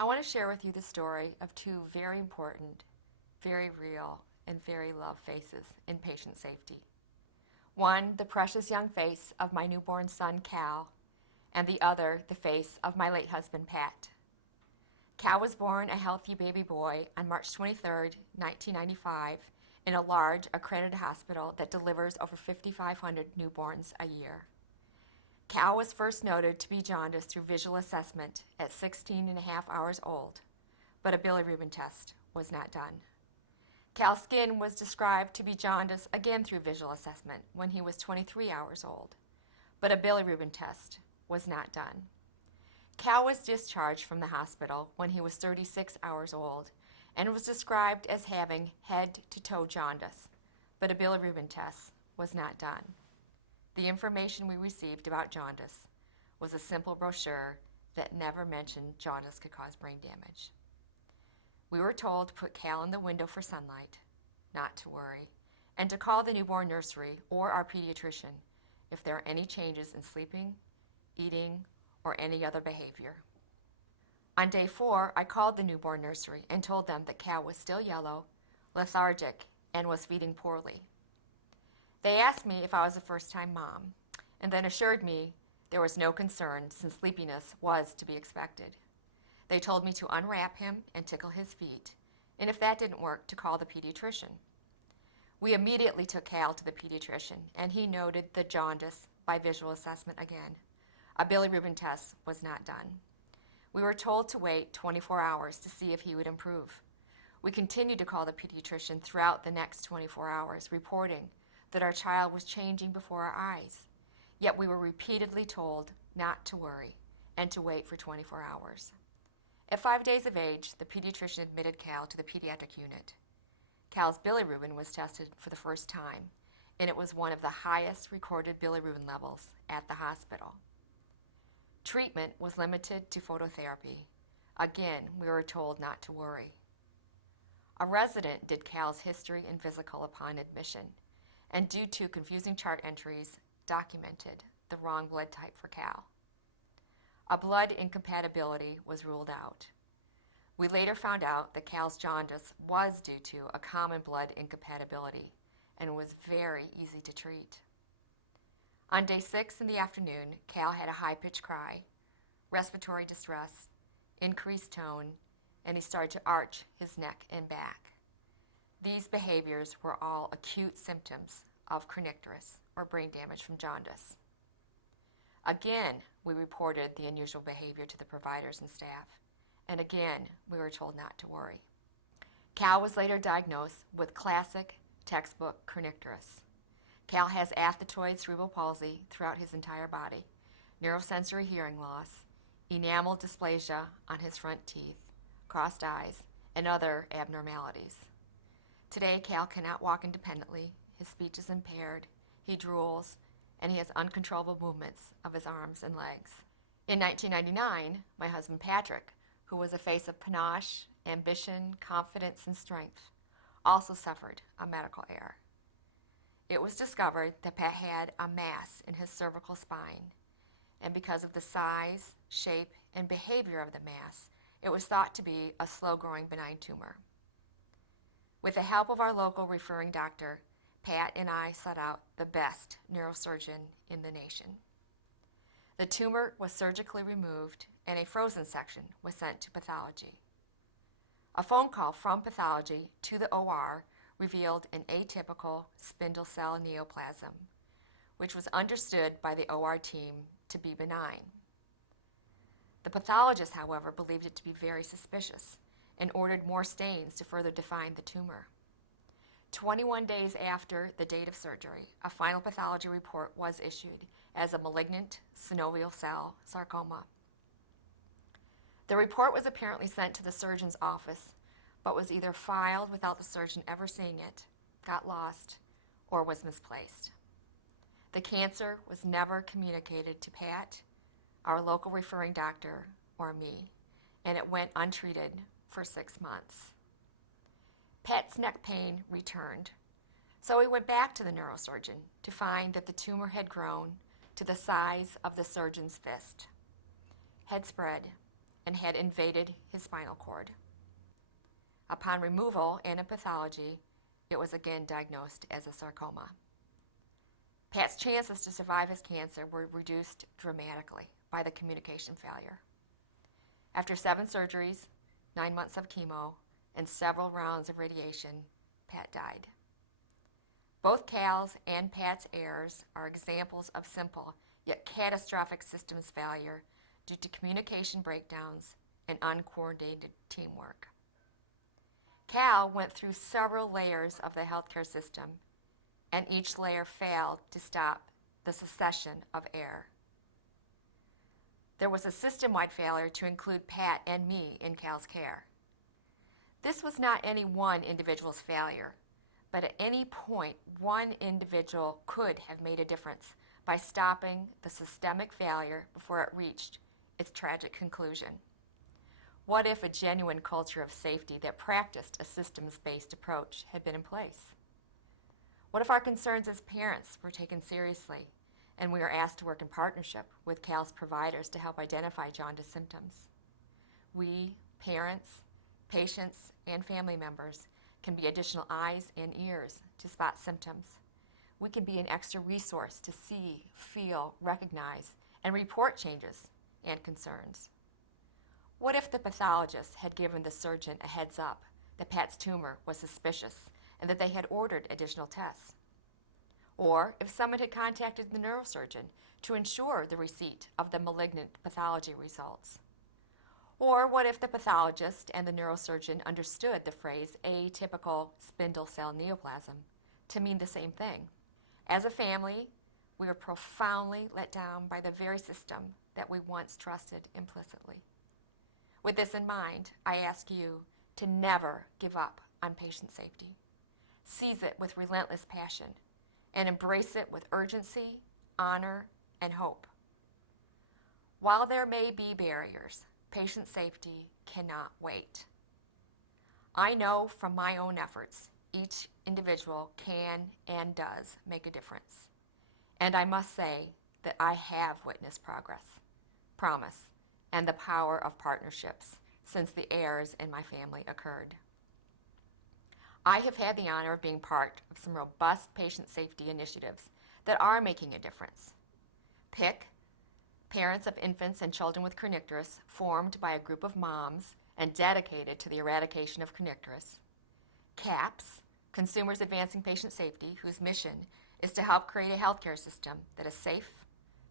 I want to share with you the story of two very important, very real, and very loved faces in patient safety. One, the precious young face of my newborn son, Cal, and the other, the face of my late husband, Pat. Cal was born a healthy baby boy on March 23, 1995, in a large, accredited hospital that delivers over 5,500 newborns a year. Cal was first noted to be jaundiced through visual assessment at 16 and a half hours old, but a bilirubin test was not done. Cal's skin was described to be jaundiced again through visual assessment when he was 23 hours old, but a bilirubin test was not done. Cal was discharged from the hospital when he was 36 hours old and was described as having head-to-toe jaundice, but a bilirubin test was not done. The information we received about jaundice was a simple brochure that never mentioned jaundice could cause brain damage. We were told to put Cal in the window for sunlight, not to worry, and to call the newborn nursery or our pediatrician if there are any changes in sleeping, eating, or any other behavior. On day 4, I called the newborn nursery and told them that Cal was still yellow, lethargic, and was feeding poorly. They asked me if I was a first-time mom, and then assured me there was no concern since sleepiness was to be expected. They told me to unwrap him and tickle his feet, and if that didn't work, to call the pediatrician. We immediately took Cal to the pediatrician, and he noted the jaundice by visual assessment again. A bilirubin test was not done. We were told to wait 24 hours to see if he would improve. We continued to call the pediatrician throughout the next 24 hours, reporting that our child was changing before our eyes. Yet we were repeatedly told not to worry and to wait for 24 hours. At 5 days of age, the pediatrician admitted Cal to the pediatric unit. Cal's bilirubin was tested for the first time, and it was one of the highest recorded bilirubin levels at the hospital. Treatment was limited to phototherapy. Again, we were told not to worry. A resident did Cal's history and physical upon admission, and due to confusing chart entries, documented the wrong blood type for Cal. A blood incompatibility was ruled out. We later found out that Cal's jaundice was due to a common blood incompatibility and was very easy to treat. On day 6 in the afternoon, Cal had a high-pitched cry, respiratory distress, increased tone, and he started to arch his neck and back. These behaviors were all acute symptoms of kernicterus, or brain damage from jaundice. Again, we reported the unusual behavior to the providers and staff, and again, we were told not to worry. Cal was later diagnosed with classic textbook kernicterus. Cal has aphthatoid cerebral palsy throughout his entire body, neurosensory hearing loss, enamel dysplasia on his front teeth, crossed eyes, and other abnormalities. Today, Cal cannot walk independently, his speech is impaired, he drools, and he has uncontrollable movements of his arms and legs. In 1999, my husband Patrick, who was a face of panache, ambition, confidence, and strength, also suffered a medical error. It was discovered that Pat had a mass in his cervical spine, and because of the size, shape, and behavior of the mass, it was thought to be a slow-growing benign tumor. With the help of our local referring doctor, Pat and I sought out the best neurosurgeon in the nation. The tumor was surgically removed and a frozen section was sent to pathology. A phone call from pathology to the OR revealed an atypical spindle cell neoplasm, which was understood by the OR team to be benign. The pathologist, however, believed it to be very suspicious and ordered more stains to further define the tumor. 21 days after the date of surgery, a final pathology report was issued as a malignant synovial cell sarcoma. The report was apparently sent to the surgeon's office, but was either filed without the surgeon ever seeing it, got lost, or was misplaced. The cancer was never communicated to Pat, our local referring doctor, or me, and it went untreated for 6 months. Pat's neck pain returned, so we went back to the neurosurgeon to find that the tumor had grown to the size of the surgeon's fist, had spread, and had invaded his spinal cord. Upon removal and in pathology, it was again diagnosed as a sarcoma. Pat's chances to survive his cancer were reduced dramatically by the communication failure. After 7 surgeries, 9 months of chemo, and several rounds of radiation, Pat died. Both Cal's and Pat's errors are examples of simple yet catastrophic systems failure due to communication breakdowns and uncoordinated teamwork. Cal went through several layers of the healthcare system, and each layer failed to stop the succession of error. There was a system-wide failure to include Pat and me in Cal's care. This was not any one individual's failure, but at any point, one individual could have made a difference by stopping the systemic failure before it reached its tragic conclusion. What if a genuine culture of safety that practiced a systems-based approach had been in place? What if our concerns as parents were taken seriously and we were asked to work in partnership with Cal's providers to help identify jaundice symptoms? We, parents, patients, and family members can be additional eyes and ears to spot symptoms. We can be an extra resource to see, feel, recognize, and report changes and concerns. What if the pathologist had given the surgeon a heads up that Pat's tumor was suspicious and that they had ordered additional tests? Or if someone had contacted the neurosurgeon to ensure the receipt of the malignant pathology results? Or what if the pathologist and the neurosurgeon understood the phrase atypical spindle cell neoplasm to mean the same thing? As a family, we were profoundly let down by the very system that we once trusted implicitly. With this in mind, I ask you to never give up on patient safety. Seize it with relentless passion and embrace it with urgency, honor, and hope. While there may be barriers, patient safety cannot wait. I know from my own efforts, each individual can and does make a difference. And I must say that I have witnessed progress, promise, and the power of partnerships since the errors in my family occurred. I have had the honor of being part of some robust patient safety initiatives that are making a difference. PIC, Parents of Infants and Children with Kernicterus, formed by a group of moms and dedicated to the eradication of kernicterus. CAPS, Consumers Advancing Patient Safety, whose mission is to help create a healthcare system that is safe,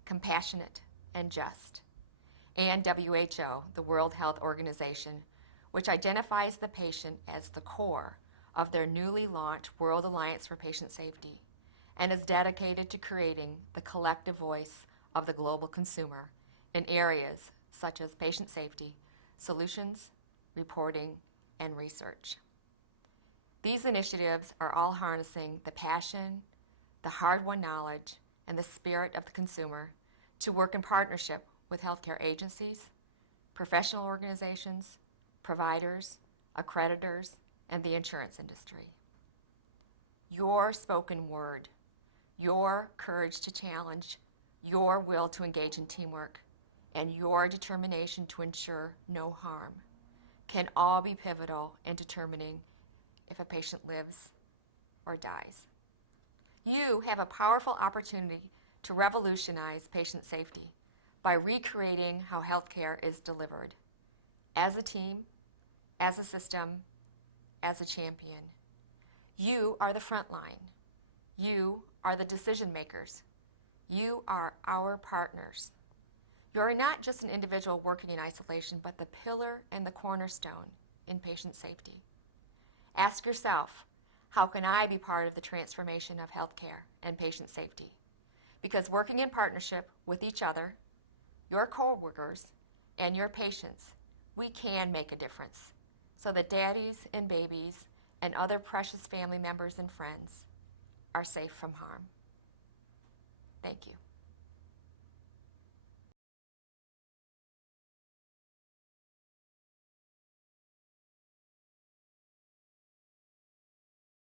compassionate, and just. And WHO, the World Health Organization, which identifies the patient as the core of their newly launched World Alliance for Patient Safety and is dedicated to creating the collective voice of the global consumer in areas such as patient safety, solutions, reporting, and research. These initiatives are all harnessing the passion, the hard-won knowledge, and the spirit of the consumer to work in partnership with healthcare agencies, professional organizations, providers, accreditors, and the insurance industry. Your spoken word, your courage to challenge, your will to engage in teamwork, and your determination to ensure no harm can all be pivotal in determining if a patient lives or dies. You have a powerful opportunity to revolutionize patient safety by recreating how healthcare is delivered, as a team, as a system, as a champion. You are the front line. You are the decision makers. You are our partners. You are not just an individual working in isolation, but the pillar and the cornerstone in patient safety. Ask yourself, how can I be part of the transformation of healthcare and patient safety? Because working in partnership with each other, your coworkers, and your patients, we can make a difference so that daddies and babies and other precious family members and friends are safe from harm. Thank you.